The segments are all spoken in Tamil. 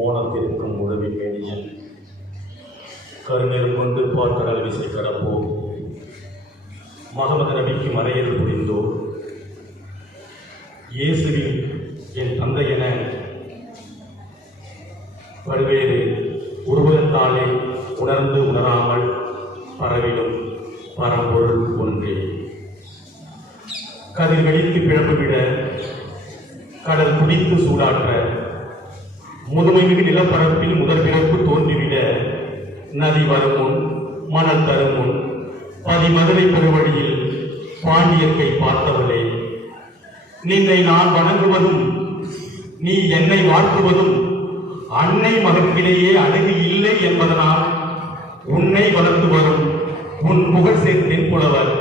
மோனத்திற்கும் உதவி மேனியன் கருநெல் கொண்டு பார்க்கடல் விசை கடப்போம் மகமது நபிக்கு மறையல் புரிந்தோம் இயேசுவின் என் தந்தை என பல்வேறு உருவத்தாலே உணர்ந்து உணராமல் பரவிடும் பரம்பொருள் ஒன்றே. கதிர் வெடித்து பிழப்பு விட கடல் குடித்து சூடாற்ற முதுமைமிகு நிலப்பரப்பில் முதல் பிறப்பு தோன்றிவிட நதி வரும் முன் மணல் தரும் முன் பதிமதுரை பெருவழியில் பாண்டியத்தை பார்த்தவளே. நின்னை நான் வணங்குவதும் நீ என்னை வாழ்த்துவதும் அன்னை மகன்கிலேயே அணுகு இல்லை என்பதனால் உன்னை வளர்த்து வரும் உன் புகழ் சேர் புலவர்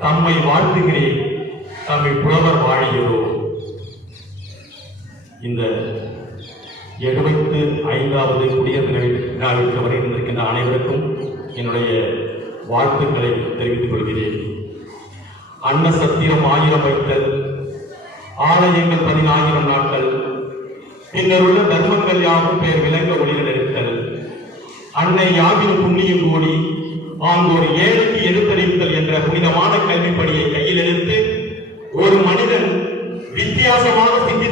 தம்மை வாழ்த்துகிறேன். தமிழ் புலவர் வாழியோ இந்த எழுபத்து ஐந்தாவது குடியரசுகள் நாளுக்கு வரை இருந்திருக்கின்ற அனைவருக்கும் என்னுடைய வாழ்த்துக்களை தெரிவித்துக் கொள்கிறேன். அன்ன சத்திரம் ஆயிரம் வைத்தல் ஆலயங்கள் பதினாயிரம் நாட்கள் பின்னர் உள்ள தர்மங்கள் யாவும் பெயர் விளங்க ஒளிகள் எடுத்தல். அன்னை யாவின் புண்ணியம் கூடி ஆங்கோர் ஏழுக்கு எழுத்தறிவித்தல் என்ற புனிதமான கல்விப்படியை கையில் எடுத்து ஒரு மனிதன் வித்தியாசமாக சிந்தித்ததன்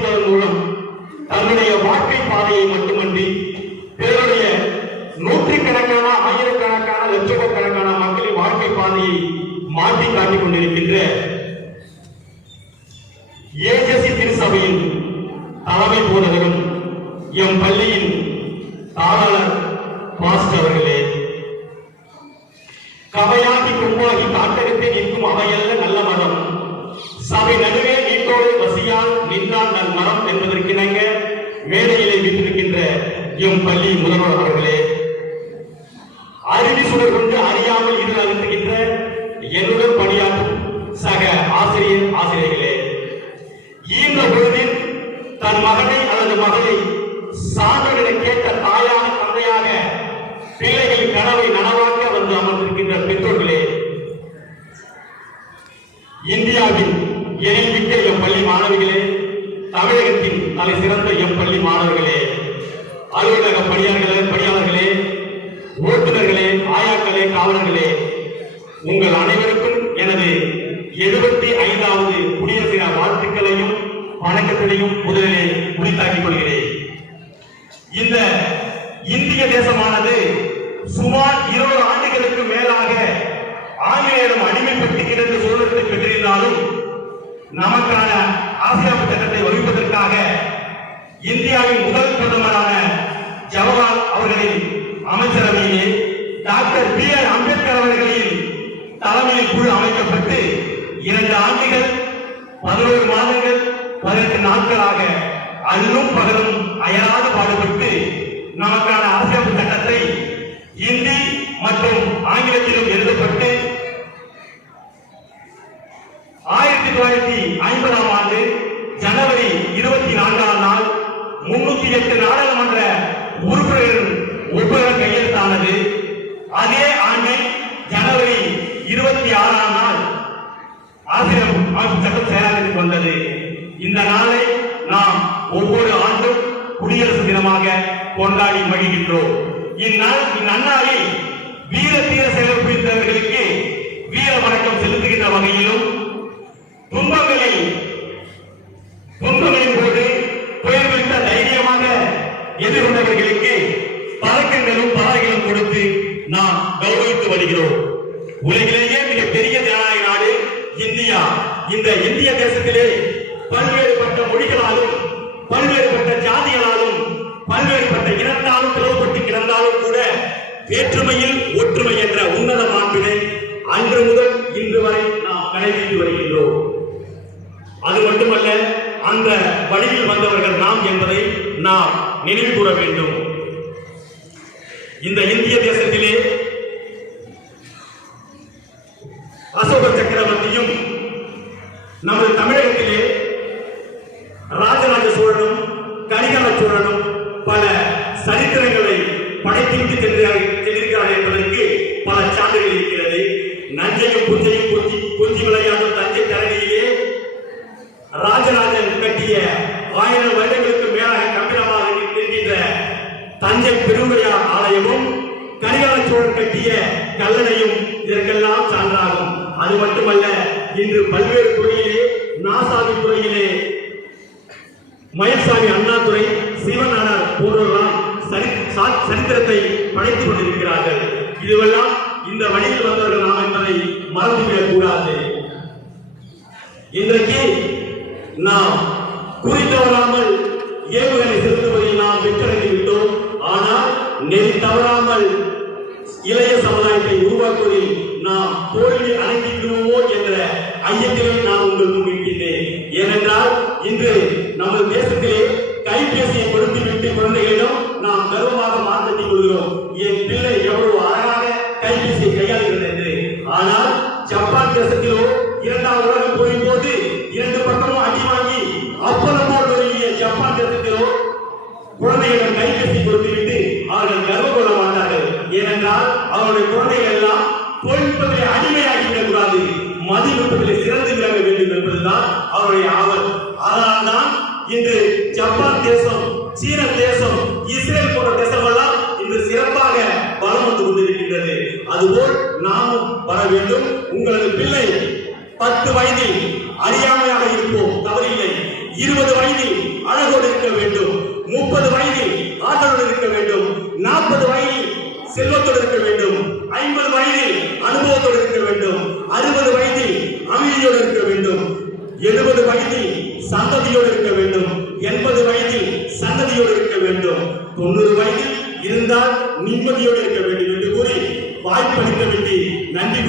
கொண்டிருக்கின்ற ஏஜசி திருசபையின் தலைமை போதகரும் எம் பள்ளியின் தாளர் பாஸ்டர் அவர்களே கவையாகி கும்பாகி காட்டகத்தை நிற்கும் அவையல்ல நல்ல மரம் சபை நடுவே நீட்டோடு வசியால் நின்றான் நல் மரம் என்பதற்கிணங்க மேடையிலே வீட்டிருக்கின்ற எம் பள்ளி முதல்வர் அவர்களே ஆசிரியர் ஆசிரியர்களே ஈன்ற பொழுதில் தன் மகனை அல்லது மகளை சான்றுகளை கேட்ட தாயான தந்தையாக பிள்ளைகளின் கனவை நனவாக்க வந்து அமர்ந்திருக்கின்ற பெற்றோர்களே இந்தியாவின் இணைமிக்க எம் பள்ளி மாணவிகளே தமிழகத்தின் தலை சிறந்த எம் பள்ளி மாணவர்களே அலுவலக பணியாளர்களே பணியாளர்களே ஓட்டுநர்களே ஆயாக்களே காவலர்களே உங்கள் அனைவருக்கும் எனது எழுபத்தி ஐந்தாவது குடியரசு தின வாழ்த்துக்களையும் வணக்கத்தினையும் முதலிலே குறித்தாக்கிக் கொள்கிறேன் இந்த இந்திய தேசமானது சுமார் இருபது ஆண்டுகளுக்கு மேலாக ஆங்கிலேயரும் அடிமைப்பட்டு கிடந்த பெற்றிருந்தாலும் நமக்கான ஆசியா திட்டத்தை வகுப்பதற்காக இந்தியாவின் முதல் பிரதமரான ஜவஹர்லால் அவர்களின் அமைச்சரவையிலே டாக்டர் பி ஆர் அம்பேத்கர் அவர்களின் தலைமையில் குழு அமைக்கப்பட்டு இரண்டு ஆண்டுகள் பதினோரு மாதங்கள் பதினெட்டு நாட்களாக அல்லும் பகலும் அயராது பாடுபட்டு நமக்கான அரசு மற்றும் ஆங்கிலத்திலும் எழுதப்பட்டு ஆயிரத்தி தொள்ளாயிரத்தி ஐம்பதாம் ஆண்டு ஜனவரி இருபத்தி நான்காம் நாள் முன்னூத்தி எட்டு நாடாளுமன்ற உறுப்பினர்கள் ஒப்புதல் கையெழுத்தானது. அதே ஆண்டு ஜனவரி இருபத்தி ஆறாம் நாள் ஆசிரியர் அமைப்பு சட்டம் செயலாளருக்கு வந்தது. இந்த நாளை நாம் ஒவ்வொரு ஆண்டும் குடியரசு தினமாக கொண்டாடி மகிழ்கின்றோம். இந்நாள் இந்நன்னாளில் வீர தீர செயல் புரிந்தவர்களுக்கு வீர வணக்கம் செலுத்துகின்ற வகையிலும் துன்பங்களில் துன்பங்களின் போது புயல் விழுத்த தைரியமாக எதிர்கொண்டவர்களுக்கு பதக்கங்களும் பதவிகளும் கொடுத்து நாம் கௌரவித்து வருகிறோம். உலகிலேயே மிக பெரிய ஜனநாயக நாடு இந்தியா. இந்த இந்திய தேசத்திலே பல்வேறுபட்ட மொழிகளாலும் பல்வேறுபட்ட ஜாதிகளாலும் பல்வேறுபட்ட இனத்தாலும் பிளவுபட்டு கிடந்தாலும் கூட வேற்றுமையில் ஒற்றுமை என்ற உன்னத மாண்பினை அன்று முதல் இன்று வரை நாம் கடைபிடித்து வருகின்றோம். அது மட்டுமல்ல அந்த வழியில் வந்தவர்கள் நாம் என்பதை நாம் நினைவு கூற வேண்டும். இந்த இந்திய தேசத்திலே அசோக சக்கரவர்த்தியும் நமது தமிழகத்திலே ராஜராஜ சோழனும் கரிகால சோழனும் பல சரித்திரங்களை படைத்துவிட்டு சென்றார்கள். ராஜராஜன் கட்டிய ஆயிரம் வருடங்களுக்கு மேலாக கம்பீரமாக நிற்கின்ற தஞ்சை பெருமையா ஆலயமும் கரிகால சோழன் கட்டிய கல்லணையும் இதற்கெல்லாம் சான்றாகும். அது மட்டுமல்ல இன்று பல்வேறு துறையிலே நாசாமி துறையிலே மயில்சாமி அண்ணாதுரை சிவநாடார் போன்றவர்களாம் சா- சரித்திரத்தை படைத்துக் கொண்டிருக்கிறார்கள். இதுவெல்லாம் இந்த வழியில் வந்தவர்கள் நாம் என்பதை மறந்துவிடக் கூடாது. இன்றைக்கு நாம் குறி தவறாமல் ஏவுகணை செலுத்துவதில் நாம் வெற்றடைந்து விட்டோம். ஆனால் நெறி தவறாமல் இளைய சமுதாயத்தை உருவாக்குவதில் நாம் தோல்வி அடைந்திடுவோமோ என்ற ஐயத்திலே நான் உங்கள் முன் இருக்கின்றேன். ஏனென்றால் இன்று நமது தேசத்திலே கைபேசியை கொடுத்துவிட்டு குழந்தைகளிடம் நாம் கர்வமாக மாற்றி கொள்கிறோம். என் பிள்ளை குழந்தைகளிடம் கொடுத்துவிட்டு அவர்கள் கர்வப்பட மாட்டார்கள் ஏனென்றால் அவருடைய குழந்தைகள் எல்லாம் தொழில்நுட்பத்திலே அடிமையாகி விடக்கூடாது மதிநுட்பத்திலே சிறந்து விளங்க வேண்டும் என்பதுதான் அவருடைய ஆவல். அதனால்தான் இன்று ஜப்பான் தேசம் சீன தேசம் இஸ்ரேல் போன்ற தேசமெல்லாம் இன்று சிறப்பாக வளம் வந்து கொண்டிருக்கின்றது. அதுபோல் நாமும் வர வேண்டும். உங்களது பிள்ளை பத்து வயதில் அறியாமையாக இருப்போம். தவறில்லை. இருபது வயதில் அழகோடு இருக்க வேண்டும். முப்பது வயதில் ஆற்றலுடன் இருக்க வேண்டும் நாற்பது வயதில் செல்வத்தோடு இருக்க வேண்டும் ஐம்பது வயதில் அனுபவத்தோடு இருக்க வேண்டும் அறுபது வயதில் அமைதியோடு இருக்க வேண்டும் எழுபது வயதில் சந்ததியோடு இருக்க வேண்டும் எண்பது வயதில் சந்ததியோடு இருக்க வேண்டும் தொண்ணூறு வயதில் இருந்தால் நிம்மதியோடு இருக்க வேண்டும் என்று கூறி வாய்ப்பு அளிக்க வேண்டி நன்றி